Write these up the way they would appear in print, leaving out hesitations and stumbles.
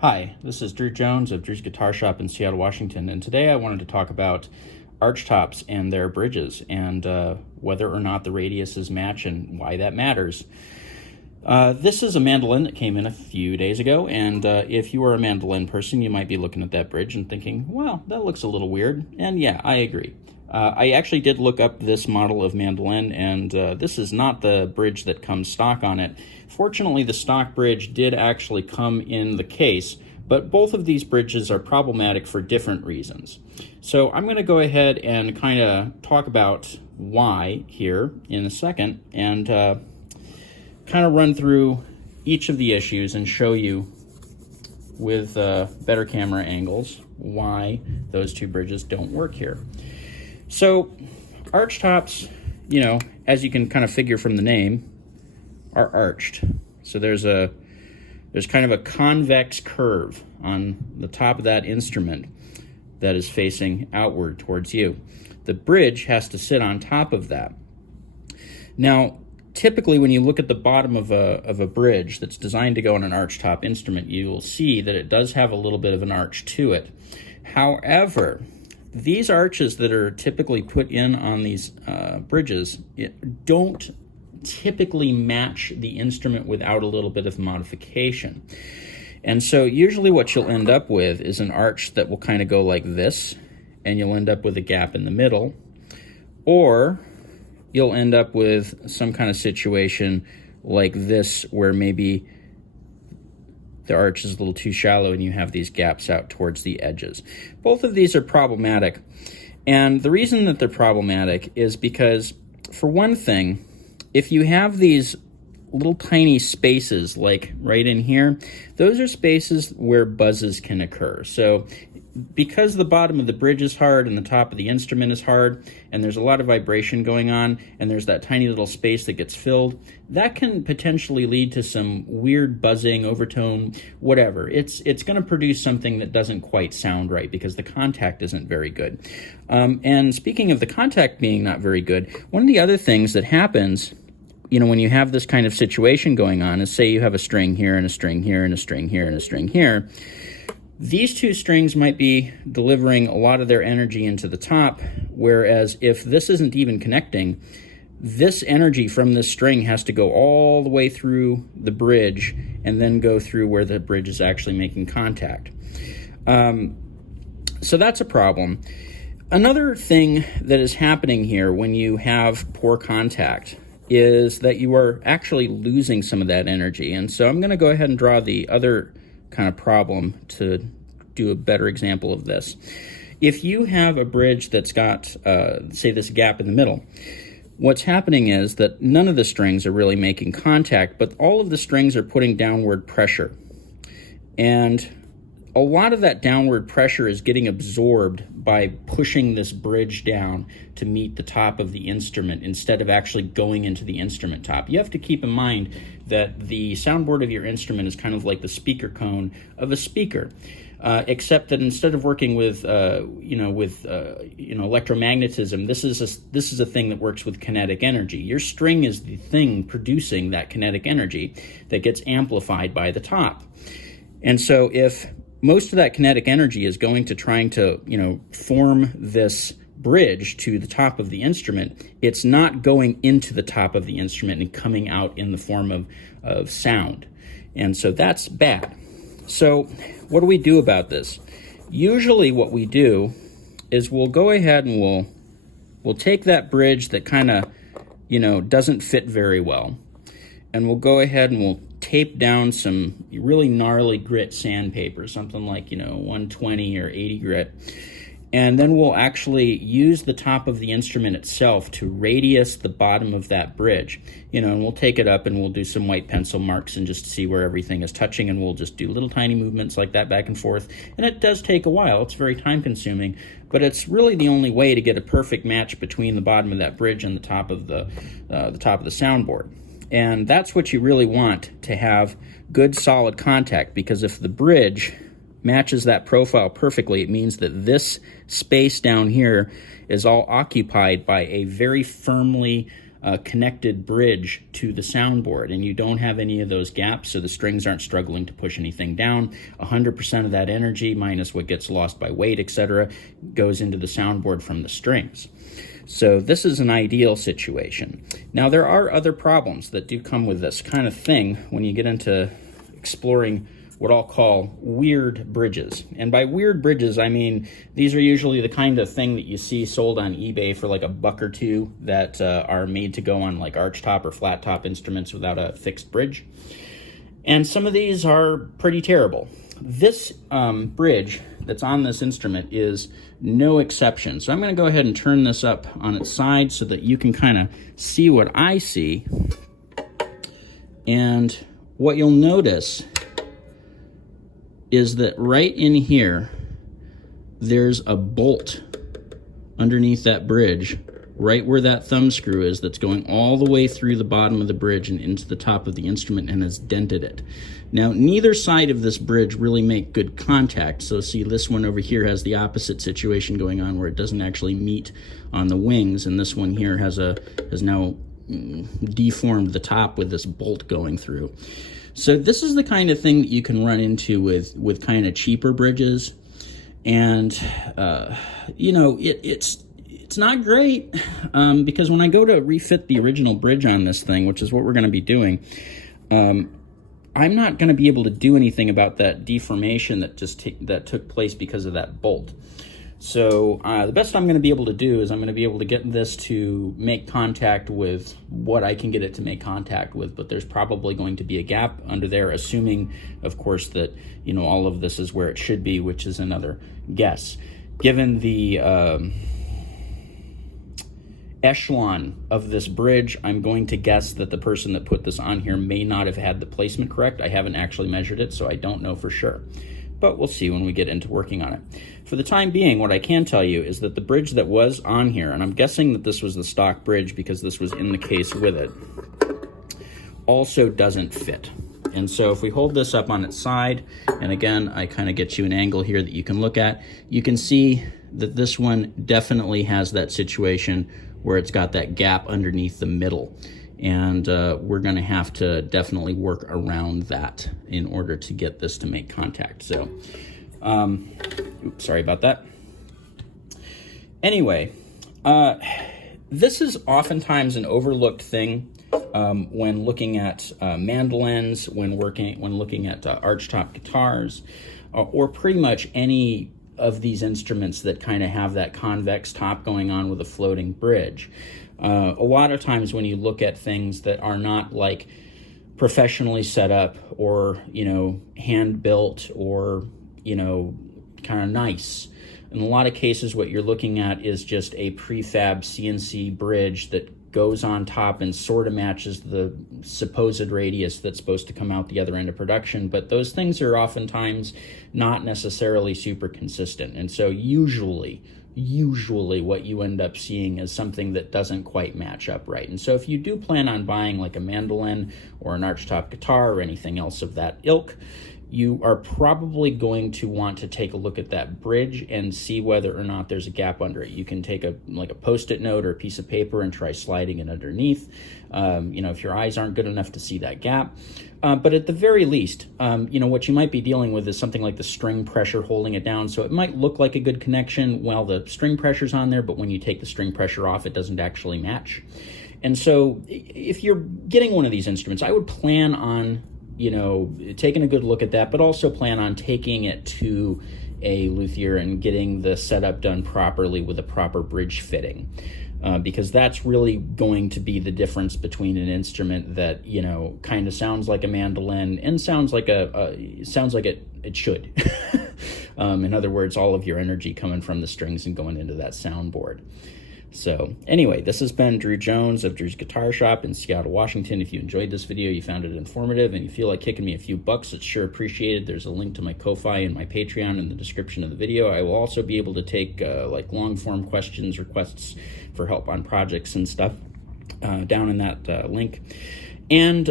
Hi, this is Drew Jones of Drewsguitarshop in Seattle, Washington, and today I wanted to talk about archtops and their bridges and whether or not the radiuses match and why that matters. This is a mandolin that came in a few days ago, and if you are a mandolin person, you might be looking at that bridge and thinking, well, that looks a little weird, and yeah, I agree. I actually did look up this model of mandolin, and this is not the bridge that comes stock on it. Fortunately, the stock bridge did actually come in the case, but both of these bridges are problematic for different reasons. So I'm going to go ahead and kind of talk about why here in a second, and kind of run through each of the issues and show you with better camera angles why those two bridges don't work here. So archtops, you know, as you can kind of figure from the name, are arched. So there's kind of a convex curve on the top of that instrument that is facing outward towards you. The bridge has to sit on top of that. Now, typically when you look at the bottom of a bridge that's designed to go on an archtop instrument, you will see that it does have a little bit of an arch to it. However, these arches that are typically put in on these bridges don't typically match the instrument without a little bit of modification. And so usually what you'll end up with is an arch that will kind of go like this, and you'll end up with a gap in the middle, or you'll end up with some kind of situation like this where maybe the arch is a little too shallow and you have these gaps out towards the edges. Both of these are problematic. And the reason that they're problematic is because, for one thing, if you have these little tiny spaces like right in here, those are spaces where buzzes can occur. So because the bottom of the bridge is hard and the top of the instrument is hard, and there's a lot of vibration going on, and there's that tiny little space that gets filled, that can potentially lead to some weird buzzing, overtone, whatever. It's going to produce something that doesn't quite sound right because the contact isn't very good. And speaking of the contact being not very good, one of the other things that happens, you know, when you have this kind of situation going on is, say you have a string here and a string here and a string here and a string here. These two strings might be delivering a lot of their energy into the top, whereas if this isn't even connecting, this energy from this string has to go all the way through the bridge and then go through where the bridge is actually making contact. So that's a problem. Another thing that is happening here when you have poor contact is that you are actually losing some of that energy. And so I'm going to go ahead and draw the other kind of problem to do a better example of this. If you have a bridge that's got, say, this gap in the middle, what's happening is that none of the strings are really making contact, but all of the strings are putting downward pressure. And a lot of that downward pressure is getting absorbed by pushing this bridge down to meet the top of the instrument instead of actually going into the instrument top. You have to keep in mind that the soundboard of your instrument is kind of like the speaker cone of a speaker, except that instead of working with electromagnetism, this is a thing that works with kinetic energy. Your string is the thing producing that kinetic energy that gets amplified by the top. And so if most of that kinetic energy is going to trying to, form this bridge to the top of the instrument, it's not going into the top of the instrument and coming out in the form of sound. And so that's bad. So what do we do about this? Usually what we do is we'll go ahead and we'll take that bridge that kind of, doesn't fit very well, and we'll go ahead and we'll tape down some really gnarly grit sandpaper, something like 120 or 80 grit, and then we'll actually use the top of the instrument itself to radius the bottom of that bridge, and we'll take it up and we'll do some white pencil marks and just see where everything is touching, and we'll just do little tiny movements like that back and forth. And it does take a while. It's very time consuming, but it's really the only way to get a perfect match between the bottom of that bridge and the top of the soundboard. And that's what you really want, to have good solid contact, because if the bridge matches that profile perfectly, it means that this space down here is all occupied by a very firmly connected bridge to the soundboard, and you don't have any of those gaps, so the strings aren't struggling to push anything down. 100% of that energy, minus what gets lost by weight, etc., goes into the soundboard from the strings. So this is an ideal situation. Now, there are other problems that do come with this kind of thing when you get into exploring what I'll call weird bridges. And by weird bridges, I mean these are usually the kind of thing that you see sold on eBay for like $1 or $2 that are made to go on like archtop or flat top instruments without a fixed bridge. And some of these are pretty terrible. This bridge that's on this instrument is no exception. So I'm going to go ahead and turn this up on its side so that you can kind of see what I see. And what you'll notice is that right in here, there's a bolt underneath that bridge, right where that thumb screw is, that's going all the way through the bottom of the bridge and into the top of the instrument and has dented it. Now, neither side of this bridge really make good contact. So see, this one over here has the opposite situation going on where it doesn't actually meet on the wings, and this one here has now deformed the top with this bolt going through. So this is the kind of thing that you can run into with kind of cheaper bridges, and you know, it's not great because when I go to refit the original bridge on this thing, which is what we're going to be doing, I'm not going to be able to do anything about that deformation that took place because of that bolt. So the best I'm going to be able to do is I'm going to be able to get this to make contact with what I can get it to make contact with, but there's probably going to be a gap under there, assuming, of course, that, you know, all of this is where it should be, which is another guess. Given the echelon of this bridge, I'm going to guess that the person that put this on here may not have had the placement correct. I haven't actually measured it, so I don't know for sure. But we'll see when we get into working on it. For the time being, what I can tell you is that the bridge that was on here, and I'm guessing that this was the stock bridge because this was in the case with it, also doesn't fit. And so if we hold this up on its side, and again, I kind of get you an angle here that you can look at, you can see that this one definitely has that situation where it's got that gap underneath the middle. And we're going to have to definitely work around that in order to get this to make contact. So, oops, sorry about that. Anyway, this is oftentimes an overlooked thing when looking at mandolins, when looking at archtop guitars, or pretty much any of these instruments that kind of have that convex top going on with a floating bridge. A lot of times when you look at things that are not like professionally set up or, you know, hand built or, you know, kind of nice, in a lot of cases what you're looking at is just a prefab CNC bridge that goes on top and sort of matches the supposed radius that's supposed to come out the other end of production, but those things are oftentimes not necessarily super consistent. And so usually what you end up seeing is something that doesn't quite match up right. And so if you do plan on buying like a mandolin or an archtop guitar or anything else of that ilk, you are probably going to want to take a look at that bridge and see whether or not there's a gap under it. You can take a Post-it note or a piece of paper and try sliding it underneath, you know, if your eyes aren't good enough to see that gap. But at the very least, you know, what you might be dealing with is something like the string pressure holding it down. So it might look like a good connection while the string pressure's on there, but when you take the string pressure off, it doesn't actually match. And so if you're getting one of these instruments, I would plan on, you know, taking a good look at that, but also plan on taking it to a luthier and getting the setup done properly with a proper bridge fitting. Because that's really going to be the difference between an instrument that, you know, kind of sounds like a mandolin and sounds like it should. In other words, all of your energy coming from the strings and going into that soundboard. So anyway, this has been Drew Jones of Drew's Guitar Shop in Seattle, Washington. If you enjoyed this video, you found it informative, and you feel like kicking me a few bucks, it's sure appreciated. There's a link to my Ko-Fi and my Patreon in the description of the video. I will also be able to take like long-form questions, requests for help on projects and stuff down in that link. And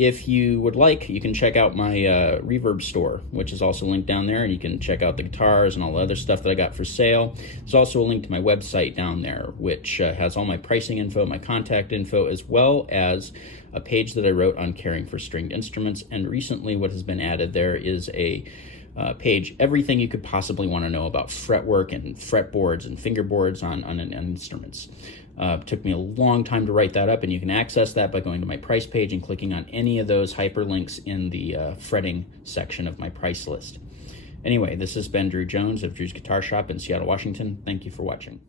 If you would like, you can check out my Reverb store, which is also linked down there, and you can check out the guitars and all the other stuff that I got for sale. There's also a link to my website down there, which has all my pricing info, my contact info, as well as a page that I wrote on caring for stringed instruments. And recently what has been added there is a page, everything you could possibly want to know about fretwork and fretboards and fingerboards on instruments. Took me a long time to write that up, and you can access that by going to my price page and clicking on any of those hyperlinks in the fretting section of my price list. Anyway, this has been Drew Jones of Drew's Guitar Shop in Seattle, Washington. Thank you for watching.